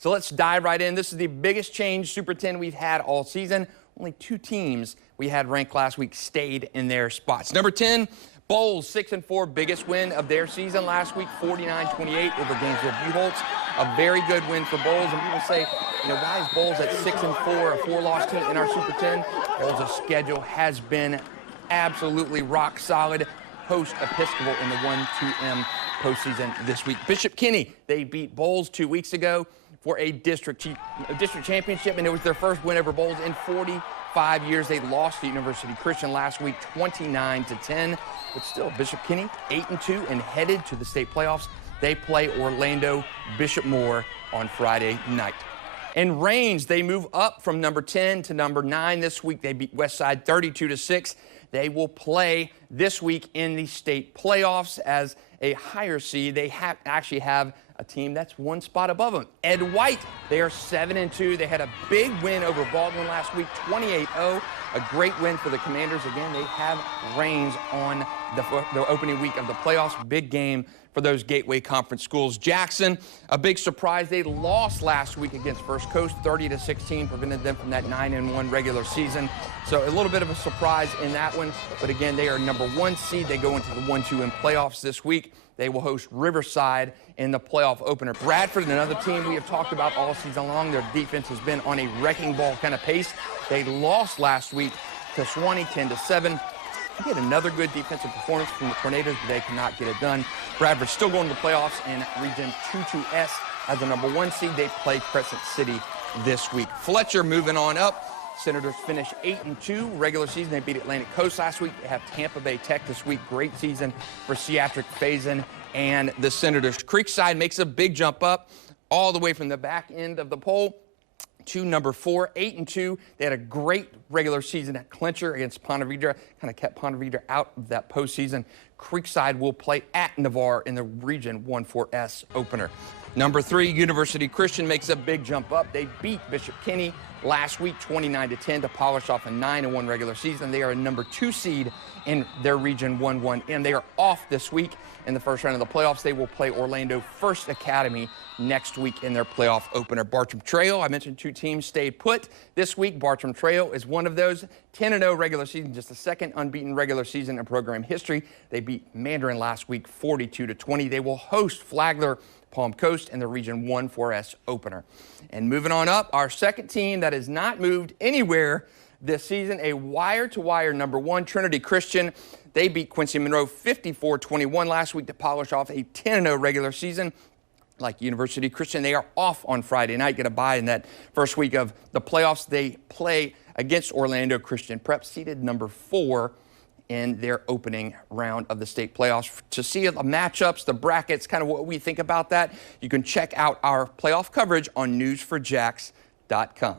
So let's dive right in. This is the biggest change, Super 10, we've had all season. Only 2 teams we had ranked last week stayed in their spots. Number 10, Bolles, 6-4, biggest win of their season last week, 49-28 over Gainesville-Buchholz. A very good win for Bolles. And people say, why is Bolles at 6-4, a 4-loss team in our Super 10? Bolles' schedule has been absolutely rock solid. Host Episcopal in the 1-2M postseason this week. Bishop Kenny, they beat Bolles 2 weeks ago for a district championship, and it was their first win over Bolles in 45 years. They lost to University Christian last week, 29-10. But still, Bishop Kenny, 8-2 and headed to the state playoffs. They play Orlando Bishop Moore on Friday night. In Rains, they move up from number 10 to number 9 this week. They beat Westside 32-6. They will play this week in the state playoffs as a higher seed. They actually have a team that's 1 spot above them. Ed White, they are 7-2. They had a big win over Baldwin last week, 28-0. A great win for the Commanders. Again, they have Rains on the opening week of the playoffs. Big game for those Gateway Conference schools. Jackson, a big surprise. They lost last week against First Coast, 30-16, prevented them from that 9-1 regular season. So a little bit of a surprise in that one. But again, they are number 1 seed. They go into the 1-2M playoffs this week. They will host Riverside in the playoff opener. Bradford, another team we have talked about all season long. Their defense has been on a wrecking ball kind of pace. They lost last week to Swanee 10-7. They had another good defensive performance from the Tornadoes, but they cannot get it done. Bradford still going to the playoffs in Region 2-2S as the number 1 seed. They play Crescent City this week. Fletcher moving on up. Senators finish 8-2 regular season. They beat Atlantic Coast last week. They have Tampa Bay Tech this week. Great season for Seatric, Faison, and the Senators. Creekside makes a big jump up all the way from the back end of the poll to number 4, 8-2. They had a great regular season at clincher against Ponte Vedra. Kind of kept Ponte Vedra out of that postseason. Creekside will play at Navarre in the Region 1-4S opener. Number 3, University Christian makes a big jump up. They beat Bishop Kenny last week, 29-10, to polish off a 9-1 regular season. They are a number 2 seed in their Region 1-1M. They are off this week in the first round of the playoffs. They will play Orlando First Academy next week in their playoff opener. Bartram Trail, I mentioned 2 teams stayed put this week. Bartram Trail is one of those. 10-0 regular season, just the second unbeaten regular season in program history. They beat Mandarin last week, 42-20. They will host Flagler Palm Coast in the Region 1-4S opener. And moving on up, our second team that has not moved anywhere this season, a wire-to-wire number 1, Trinity Christian. They beat Quincy Monroe 54-21 last week to polish off a 10-0 regular season. Like University Christian, they are off on Friday night, get a bye in that first week of the playoffs. They play against Orlando Christian Prep, seeded number 4 in their opening round of the state playoffs. To see the matchups, the brackets, kind of what we think about that, you can check out our playoff coverage on News4Jax.com.